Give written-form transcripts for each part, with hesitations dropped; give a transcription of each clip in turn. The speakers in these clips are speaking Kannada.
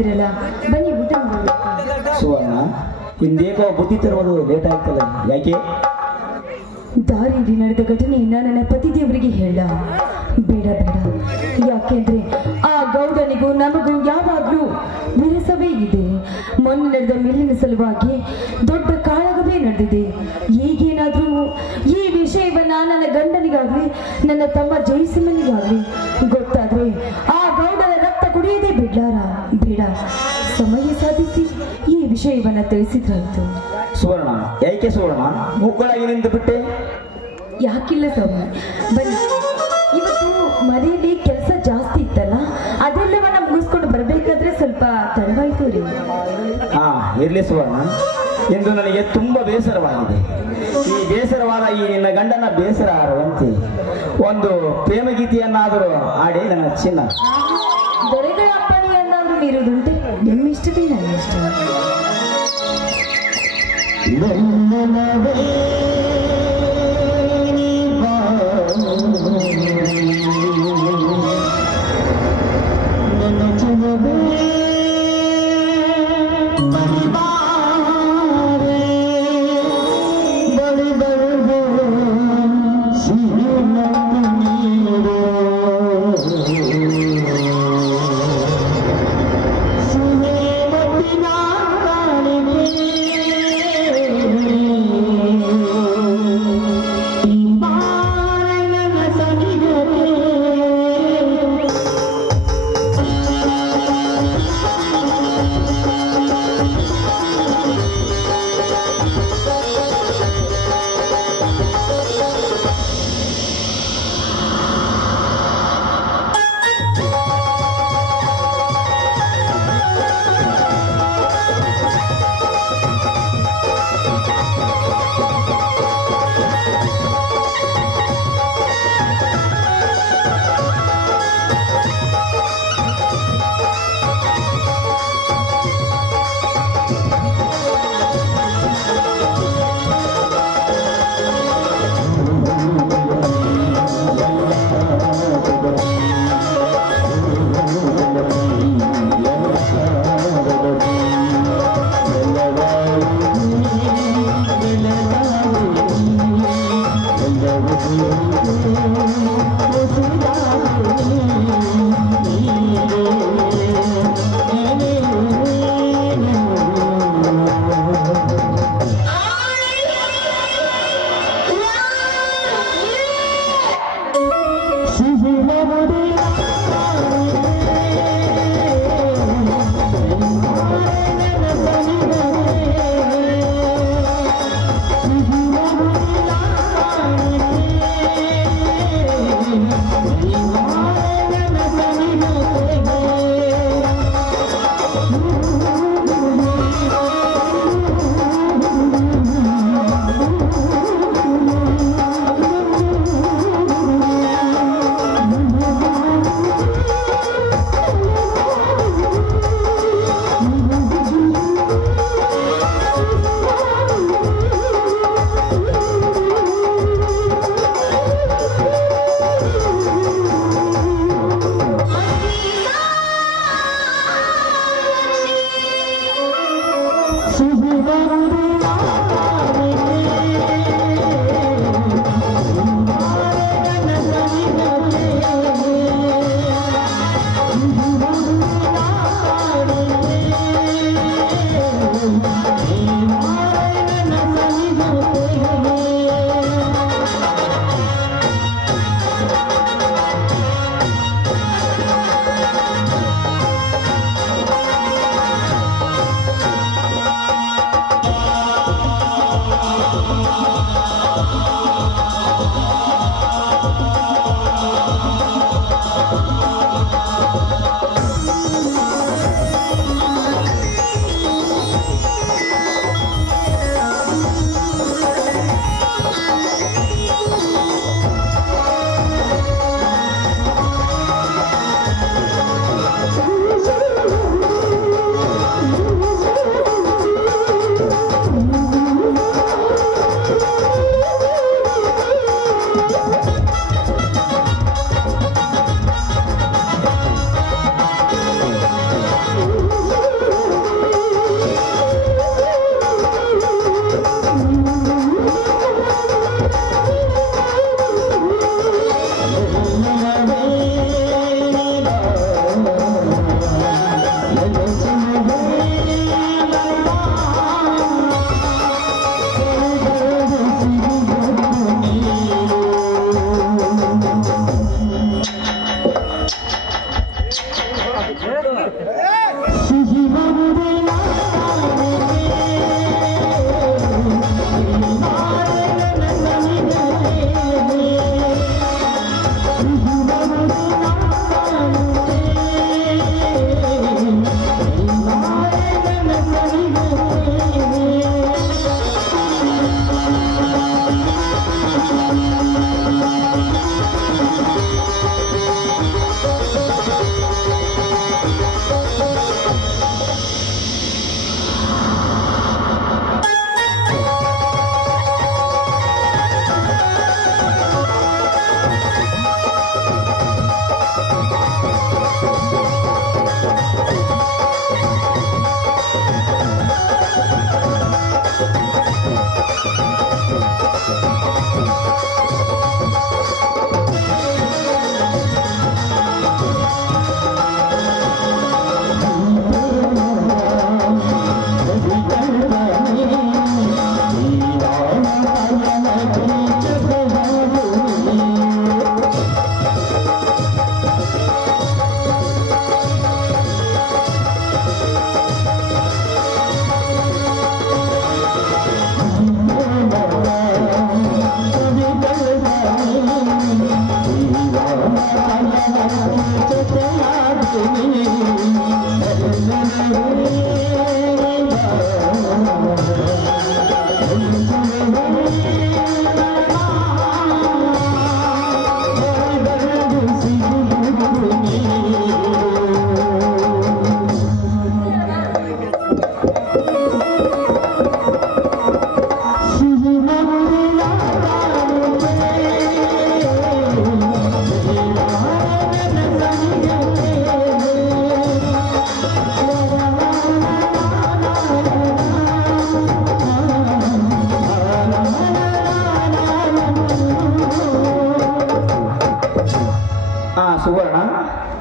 ಇದ್ರಲ್ಲ, ಬನ್ನಿ ಊಟ ಮಾಡಿ. ಸುವರ್ಣ, ಇಂದೇಕೋ ಬುದ್ಧಿ ತರುವುದು ಲೇಟ್ ಆಗ್ತಲ್ಲ, ಯಾಕೆ? ದಾರಿಯಲ್ಲಿ ನಡೆದ ಘಟನೆಯನ್ನ ನನ್ನ ಪತಿದೇವರಿಗೆ ಹೇಳ. ಬೇಡ ಬೇಡ, ಯಾಕೆಂದ್ರೆ ಆ ಗೌಡನಿಗೂ ನಮಗೂ ಯಾವಾಗ್ಲೂ ವಿರಸವೇ ಇದೆ. ಮೊನ್ನೆ ನಡೆದ ಮಿಲ್ಲಿನ ಸಲುವಾಗಿ ದೊಡ್ಡ ಕಾಳಗವೇ ನಡೆದಿದೆ. ಈಗೇನಾದ್ರೂ ಈ ವಿಷಯವನ್ನ ನನ್ನ ಗಂಡನಿಗಾಗ್ಲಿ ನನ್ನ ತಮ್ಮ ಜಯಸಿಂಹನಿಗಾಗ್ಲಿ ಗೊತ್ತಾದ್ರೆ ಆ ಗೌಡನ ರಕ್ತ ಕುಡಿಯದೇ ಬಿಡ್ಲಾರ. ಬೇಡ, ಸಮಯ ಸಾಧಿಸಿ ಈ ವಿಷಯವನ್ನ ತಿಳಿಸಿದ್ರಾಯ್ತು. ಸುವರ್ಣ, ಯಾಕೆ ಸುವರ್ಣ ಮುಗ್ಗಳಾಗಿ ನಿಂತು ಬಿಟ್ಟೆ? ಯಾಕಿಲ್ಲ ಸ್ವಾಮಿ, ಬನ್ನಿ. ಇವತ್ತು ಮನೆಯಲ್ಲಿ ಕೆಲಸ ಜಾಸ್ತಿ ಇತ್ತಲ್ಲ, ಅದೆಲ್ಲವನ್ನ ಮುಗಿಸ್ಕೊಂಡು ಬರ್ಬೇಕಾದ್ರೆ ಸ್ವಲ್ಪ ತಡವಾಯ್ತು ರೀ. ಹಾ, ಇರ್ಲಿ ಸುವರ್ಣ. ಇಂದು ನನಗೆ ತುಂಬಾ ಬೇಸರವಾಗಿದೆ. ಈ ಬೇಸರವಾದ ಈ ನಿನ್ನ ಗಂಡನ ಬೇಸರ ಆರುವಂತೆ ಒಂದು ಪ್ರೇಮ ಗೀತೆಯನ್ನಾದರೂ ಆಡಿ ನನ್ನ ಚಿನ್ನ. ದೊರೆಗಳ ಅಪ್ಪಣೆಯನ್ನಾದ್ರೂ ಮೀರುವುದುಂಟೆ? ನಿಮ್ಮಿಷ್ಟವೇ ನನ್ನ ಇಷ್ಟ.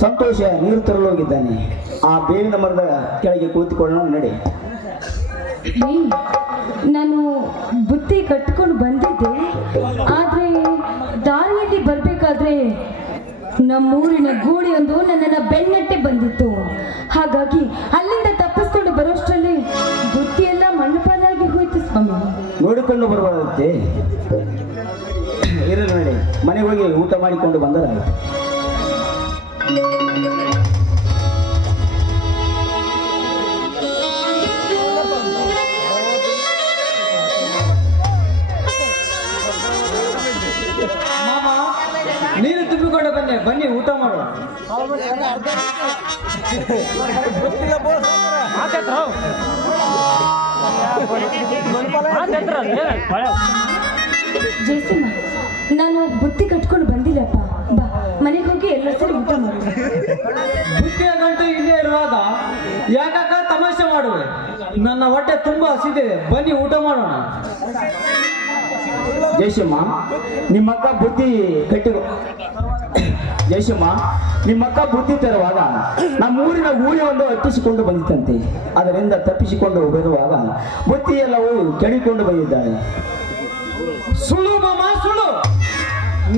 ಸಂತೋಷ ನೀರು ತರಲು ಹೋಗಿದ್ದಾನೆ. ಆ ಬೇವಿನ ಮರದ ಕೆಳಗೆ ಕುಳಿತುಕೊಳ್ಳೋಣ ನಡಿ. ನಾನು ಬುತ್ತಿ ಕಟ್ಕೊಂಡು ಬಂದಿದ್ದೆ, ಆದ್ರೆ ದಾರಿಯಲ್ಲಿ ಬರ್ಬೇಕಾದ್ರೆ ನಮ್ಮೂರಿನ ಗೂಳಿಯೊಂದು ನನ್ನನ್ನ ಬೆನ್ನಟ್ಟೆ ಬಂದಿತ್ತು. ಹಾಗಾಗಿ ಅಲ್ಲಿಂದ ತಪ್ಪಿಸ್ಕೊಂಡು ಬರೋಷ್ಟರಲ್ಲಿ ಬುತ್ತಿ ಎಲ್ಲ ಮಣ್ಣುಪಾಲಾಗಿ ಹೋಯ್ತು ಸ್ವಾಮಿ. ನೋಡಿಕೊಂಡು ಬರಬಾರದಂತೆ. ಇರಲಿ ನೋಡಿ, ಮನೆಗೆ ಹೋಗಿ ಊಟ ಮಾಡಿಕೊಂಡು ಬಂದರಾಯಿತು. ನೀರು ತುಂಬಿಕೊಂಡು ಬನ್ನಿ ಊಟ ಮಾಡುವ. ಜಯಸಿಂಹ, ನಾನು ಬುತ್ತಿ ಕಟ್ಕೊಂಡು ಬಂದಿಲ್ಲಪ್ಪ. ಬಾ, ಮನೆಗೆ ಹೋಗಿ ಎಲ್ಲ ಸರಿ ಊಟ ಮಾಡುವ. ಬುತ್ತಿಯ ಗಂಟು ಇಲ್ಲೇ ಇರುವಾಗ ಯಾಕಕ್ಕ ತಮಾಷೆ ಮಾಡುವೆ? ನನ್ನ ಹೊಟ್ಟೆ ತುಂಬಾ ಹಸಿದಿದೆ, ಬನ್ನಿ ಊಟ ಮಾಡೋಣ. ಜಯಸಿಂಹ, ನಿಮ್ಮಕ್ಕ ಬುದ್ಧಿ ಜಯಸಿಂಹ, ನಿಮ್ಮಕ್ಕ ಬುದ್ಧಿ ತರುವಾಗ ನಮ್ಮೂರಿನ ಗೂಳಿ ಒಂದು ಅಟ್ಟಿಸಿಕೊಂಡು ಬಂದಿತ್ತಂತೆ. ಅದರಿಂದ ತಪ್ಪಿಸಿಕೊಂಡು ಬರುವಾಗ ಬುದ್ಧಿ ಎಲ್ಲವೂ ಕೆಡಿಕೊಂಡು ಬಂದಿದ್ದಾಳೆ. ಸುಳ್ಳು ಮಾಮ, ಸುಳ್ಳು.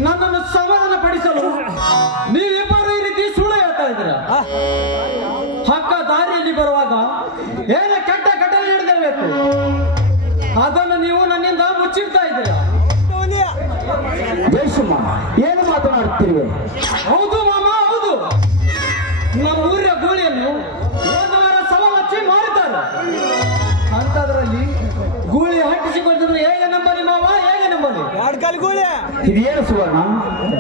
ನನ್ನನ್ನು ಸಮಾಧಾನ ಪಡಿಸಲು ನೀವಿಬ್ಬರು ಈ ರೀತಿ ಸುಳ್ಳು ಹೇಳ್ತಾ ಇದ್ದೀರಾ. ಅಕ್ಕ ದಾರಿಯಲ್ಲಿ ಬರುವಾಗ ಏನೇ ಕೆಟ್ಟ ಘಟನೆ ನಡೆದಿರಬೇಕು, ಅದನ್ನು ನೀವು ನನ್ನಿಂದ ಮುಚ್ಚಿಡ್ತಾ ಇದ್ದೀರಾ. ಜಯಸಿಂಹ, ಏನು ಮಾತನಾಡುತ್ತಿರುವೆ? ಹೌದು ಮಾಮ, ಹೌದು. ನಮ್ಮೂರಿನ ಗೂಳಿಯನ್ನು ಒಂದು ವಾರ ಸಲ ಹಚ್ಚಿ ಮಾಡಿದ್ದಾರೆ. ಅಂತದ್ರಲ್ಲಿ ಗೂಳಿ ಹಟ್ಟಿಸಿಕೊಂಡಿದ್ರೆ ಹೇಗೆ ನಂಬಲಿ ಮಾವ, ಹೇಗೆ ನಂಬಲಿ? ಇದೇನು ಸುವರ್ಣ?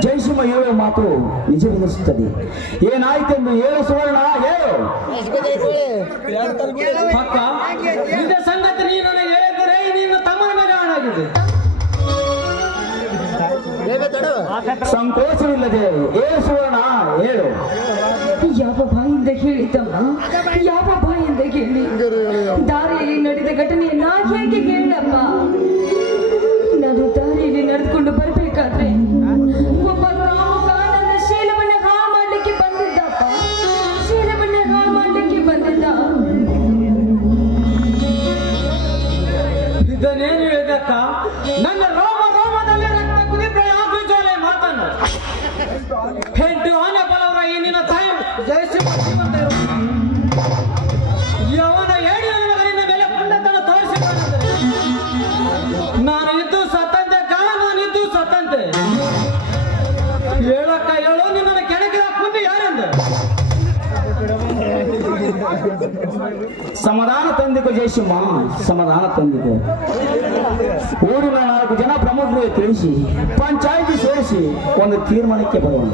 ಜಯಸಿಂಹ ಹೇಳುವ ಮಾತು ನಿಜವೆನಿಸುತ್ತದೆ. ಏನಾಯ್ತೆಂದು ಹೇಳು ಸುವರ್ಣ, ಹೇಳು. ಅಕ್ಕ, ಇದೇ ಸಂಗತಿ ನೀನು ನನಗೆ ಹೇಳಿದರೆ ನಿನ್ನ ತಮ್ಮನ ಮೇಲೆ ಹಾಳಾಗಿದೆ. ಸಂಕೋಚವಿಲ್ಲದೆ ಹೇಳು ಸುವರ್ಣ, ಹೇಳು. ಯಾವ ಬಾಯಿಂದ ಹೇಳಿದ್ದಮ್ಮ, ಯಾವ ಬಾಯಿಂದ ಹೇಳಿ? ದಾರಿಯಲ್ಲಿ ನಡೆದ ಘಟನೆಯನ್ನ ಹೇಗೆ ಹೇಳಪ್ಪ? ನಾನು ದಾರಿಯಲ್ಲಿ ನಡೆದುಕೊಂಡು ಬರ್ಬೇಕಾದ್ರೆ ಒಬ್ಬ ಕಾಮುಕ ನನ್ನ ಶೀಲವನ್ನ ಹಾಳು ಮಾಡ್ಲಿಕ್ಕೆ ಬಂದಿದ್ದಪ್ಪ. ಶೀಲವನ್ನ ಹಾಳು ಮಾಡ್ಲಿಕ್ಕೆ ಬಂದಿದ್ದ. ಇದನ್ನೇನು ಹೇಳಿದಕ್ಕ? ನನ್ನ ರೋಮ ರೋಮದಲ್ಲಿ ರಕ್ತ ಕುದಿದ್ರೆ ಯಾಕೆ ಜೋಲೆ ಮಾತನ್ನು ಹೆಂಟು ಆನೆ ಬಲವರ ಈ ನಿನ್ನ ತಾಯಿ ಜಯಸಿಂಹ ಜೀವಂತ ಇರುವುದು. ಯವನ ಹೇಳಿ ನನ್ನ ಮಗನಿಂದ ಮೇಲೆ ಪಂಡತನ ತೋರಿಸಿದ್ದಾನೆ. ನಾನು ಇದ್ದು ಸತ್ತಂತೆ ನಾನಿದ್ದು ಸತ್ತಂತೆ. ಹೇಳಕ್ಕ ಹೇಳು, ನಿನ್ನನ್ನು ಕೆಣಕಿದ ಪುಣ್ಯ ಯಾರೆಂದು? ಸಮಾಧಾನ ತಂದಿಕೋ ಜಯಸಿಂಹ, ಸಮಾಧಾನ ತಂದಿಕೋ. ಊರಿನ 4 ಜನ ಪ್ರಮುಖರಿಗೆ ತಿಳಿಸಿ ಪಂಚಾಯಿತಿ ಸೇರಿಸಿ ಒಂದು ತೀರ್ಮಾನಕ್ಕೆ ಬರೋಣ.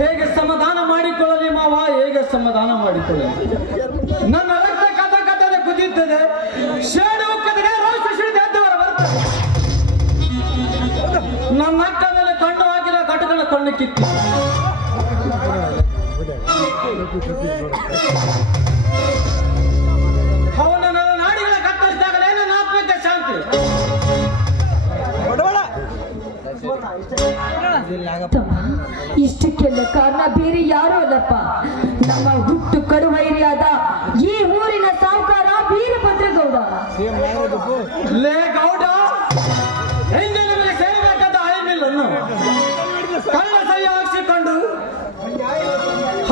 ಹೇಗೆ ಸಮಾಧಾನ ಮಾಡಿಕೊಳ್ಳಲಿ ಮಾವ, ಹೇಗೆ ಸಮಾಧಾನ ಮಾಡಿಕೊಳ್ಳಲಿ? ನನ್ನ ರಕ್ತ ಕಥ ಕಥದೆ ಕುದಿಯುತ್ತದೆ. ಶೇಡು ಉಕ್ಕದಿಗೆ ರೋಷ ಸಿಡಿದು ಎದ್ದವರ ಬರ್ತದೆ. ನನ್ನ ಅಕ್ಕ ಮೇಲೆ ಕಣ್ಣು ಹಾಕಿದ ಕಟುಗಳ ಕಣ್ಣು ಕಿತ್ತಿ ಅವನ ನನ್ನ ನಾಡಿಗಳ ಕತ್ತರಿಸಿದಾಗಲೇ ನನ್ನ ಆತ್ಮಕ್ಕೆ ಶಾಂತಿ. ಇಷ್ಟಕ್ಕೆಲ್ಲ ಕಾರಣ ಬೇರೆ ಯಾರು ಅಲ್ಲಪ್ಪ, ನಮ್ಮ ಹುಟ್ಟು ಕಡುವೈರಿಯಾದ ಈ ಊರಿನ ಸಾಹುಕಾರ ವೀರಭದ್ರಗೌಡ. ಲೇ ಗೌಡ, ಹೆಂಗೆ ನಮಗೆ ಸೇರಬೇಕಾದ ಆಯಮಿಲ್ಲನ್ನು ಕಳ್ಳ ಸಹಿ ಹಾಕಿಸಿಕೊಂಡು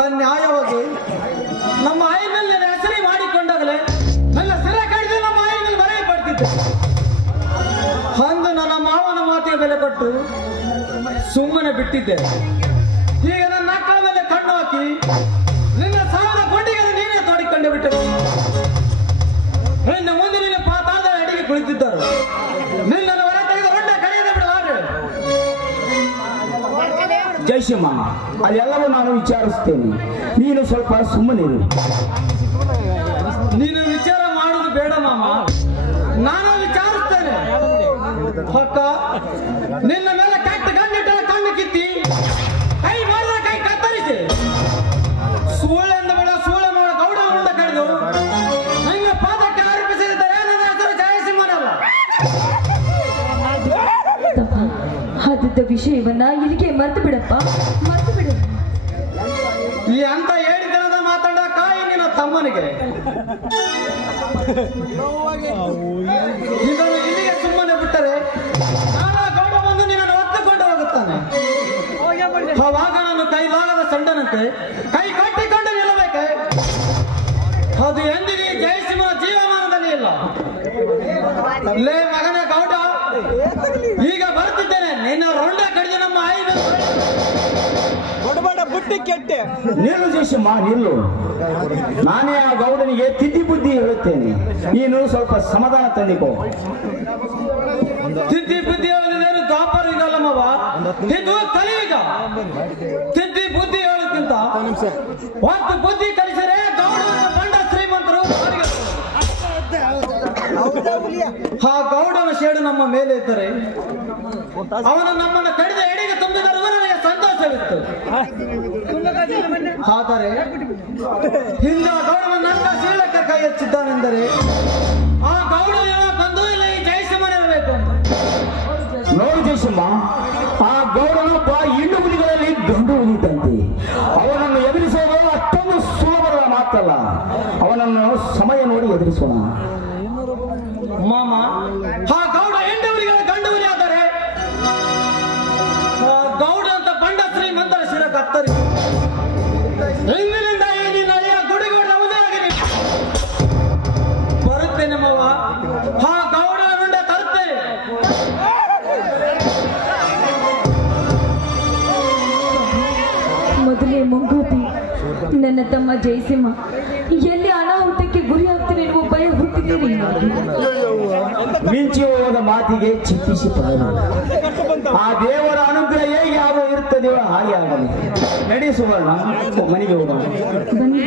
ಅನ್ಯಾಯವಾಗಿ ನಮ್ಮ ಆಯಮಿಲ್ ಹೆಸರಿ ಮಾಡಿಕೊಂಡಾಗಲೇ ನನ್ನ ಸಿರ ಕಡಿದು ನಮ್ಮ ಆಯಮಿಲ್ ಬರೆಯಲ್ಪಡ್ತಿದ್ದೆ. ಅಂದು ನನ್ನ ಮಾವನ ಮಾತಿಗೆ ಬೆಲೆ ಕೊಟ್ಟು ಸುಮ್ಮನೆ ಬಿಟ್ಟಿದ್ದೆ. ಈಗ ನನ್ನ ಅಕ್ಕಳ ಮೇಲೆ ಕಣ್ಣು ಹಾಕಿ ನಿನ್ನ ಸಾವಿರ ಕೊಂಡಿಗೆ ನೀನೇ ತೋಡಿಕೊಂಡು ಬಿಟ್ಟರು. ನಿನ್ನ ಮುಂದೆ ನಿನ್ನ ಪಾತಾಳದ ಅಡಿಗೆ ಕುಳಿತಿದ್ದರು. ನಿನ್ನನ್ನು ಹೊರ ತೆಗೆದು ಹೊಂಡ ಕಡೆಯಿಂದ ಬಿಡಲಾರೆ. ಜಯಸಿಂಹ, ಅದೆಲ್ಲವೂ ನಾನು ವಿಚಾರಿಸ್ತೇನೆ, ನೀನು ಸ್ವಲ್ಪ ಸುಮ್ಮನಿರು. ನೀನು ವಿಚಾರ ಮಾಡುವುದು ಬೇಡ ಮಾಮ, ನಾನು ವಿಚಾರಿಸ್ತೇನೆ. ಅಕ್ಕ, ನಿನ್ನ ಮೇಲೆ ಕಟ್ಟ ಕಣ್ಣಿಟ್ಟಲ್ಲ ಕಣ್ಣು ಕಿತ್ತಿ ಕೈ ಮಾಡಿದ ಕೈ ಕತ್ತರಿಸಿ ಸೂಳೆಂದ ಬೇಡ ಸೂಳೆ ಮಾಡ ಗೌಡ ಮುಂದೆ ಕಡಿದು ನಿನ್ನ ಪಾದಕ್ಕೆ ಆರೋಪಿಸಿದರೆ ನನ್ನ ಹೆಸರು ಜಯಸಿಂಹನಲ್ಲ. ಆದದ್ದ ವಿಷಯವನ್ನ ಇಲ್ಲಿಗೆ ಮರ್ತು ಬಿಡಪ್ಪ, ಮರ್ತು ಬಿಡು. ಅಂತ ಹೇಳಿದನದ ಮಾತಾಡ ಕಾಯಿ ನಿನ್ನ ತಮ್ಮನಿಗೆ ಇದನ್ನು ಇಲ್ಲಿಗೆ ಸುಮ್ಮನೆ ಬಿಟ್ಟರೆ ನಾನಾ ಗೌಡ ಬಂದು ನಿನ್ನನ್ನು ಒತ್ತುಕೊಂಡು ಹೋಗುತ್ತಾನೆ. ಅವಾಗ ನಾನು ಕೈಲಾಗದ ಸಂಡನಂತೆ ಕೈ ಕಟ್ಟಿಕೊಂಡು ನಿಲ್ಲಬೇಕೆ? ಅದು ಎಂದಿಗೆ ಜಯಸಿಂಹನ ಜೀವಮಾನದಲ್ಲಿ ಇಲ್ಲ. ಲೇ ಮಗನ ಗೌಡ, ಈಗ ಬರ್ತಿದ್ದೇನೆ. ನಿನ್ನ ರೊಂಡ ಕಡಿದು ನಮ್ಮ ಆಯ್ದ ಬುಟ್ಟಿ ಕೆಟ್ಟೆ. ನಿಲ್ಲು ಜಯಸಿಂಹ, ನಿಲ್ಲು. ನಾನೇ ಆ ಗೌಡನಿಗೆ ತಿದ್ದಿ ಬುದ್ಧಿ ಹೇಳುತ್ತೇನೆ. ನೀನು ಸ್ವಲ್ಪ ಸಮಾಧಾನ ತಂದಿಕೋ. ತಿದ್ದಿ ಬುದ್ಧಿ ಹೇಳಿದೇನು ದ್ವಾಪರ ಈಗಲ್ಲಮ್ಮವ, ಇದು ಕಲಿಯುಗ. ತಿದ್ದಿ ಬುದ್ಧಿ ಹೇಳೋಕ್ಕಿಂತ ಒಂದು ಬುದ್ಧಿ ಕಲಿಸರೆ ಗೌಡನ ಬಂಡ ಶ್ರೀಮಂತರು. ಆ ಗೌಡನ ಶೇಡು ನಮ್ಮ ಮೇಲೆ ಇದ್ದರೆ ಅವನು ನಮ್ಮನ್ನು ಕಡಿದ ಎಡೆಗೆ ತುಂಬಿದರೂ ನನಗೆ ಸಂತೋಷವಿತ್ತು. ಆದರೆ ಹಿಂದ ಗೌಡನ ನನ್ನ ಶೀಲಕ್ಕೆ ಕೈ ಹಚ್ಚಿದ್ದಾನೆಂದರೆ ಆ ಗೌಡ ಬಂದು ಇಲ್ಲಿ ಜಯಸಿಂಹನಿರಬೇಕು. ನೋಡಿ ಜಯಸಿಂಹ, ಆ ಗೌಡನೊಬ್ಬ ಹೆಣ್ಣು ಹುಲಿಗಳಲ್ಲಿ ಗಂಡು ಹುಲಿದಂತೆ. ಅವನನ್ನು ಎದುರಿಸೋದು ಅಷ್ಟೊಂದು ಸುಲಭದ ಮಾತಲ್ಲ. ಅವನನ್ನು ಸಮಯ ನೋಡಿ ಎದುರಿಸೋಣ. ಮಾಮ, ಆ ಗೌಡ ಹೆಣ್ಣು ಹುಲಿಗಳ ಗಂಡು ಹುಲಿ ಆದರೆ ಗೌಡ ಅಂತ ಬಂಡ ಶ್ರೀಮಂತರ ಶಿರ ಕತ್ತರಿಸಿ ಇಂದಿನಿಂದ ಈ ನಳಿಯ ಗುಡಿಗೌಡ ಉದಯಾಗಿರಿ ಬರುತ್ತೇನೆ ಮಾವ. ಆ ಗೌಡನ ಮುಂದೆ ತರುತ್ತೇನೆ. ಮೊದಲೇ ಮುಂಗೋಪಿ ನನ್ನ ತಮ್ಮ ಜಯಸಿಂಹ ಎಲ್ಲಿ ಅನಾಹುತಕ್ಕೆ ಗುರಿಯಾಗ್ತೇನೆ ಎನ್ನುವ ಭಯ ಹುಟ್ಟಿದ್ದೀರಿ. ಮಿಂಚಿ ಹೋದ ಮಾತಿಗೆ ಚಿಪ್ಪಿಸಿ ಪಡೆದು ಆ ದೇವರ ಅನುಗ್ರಹ ಹೇಗೆ ಆಗೋ ಇರ್ತದೆಯೋ ಹಾಗೆ ಆಗಲಿ. ನಡೆಸುವಲ್ಲ ಮನೆಗೆ ಹೋಗೋಣ. ಬನ್ನಿ.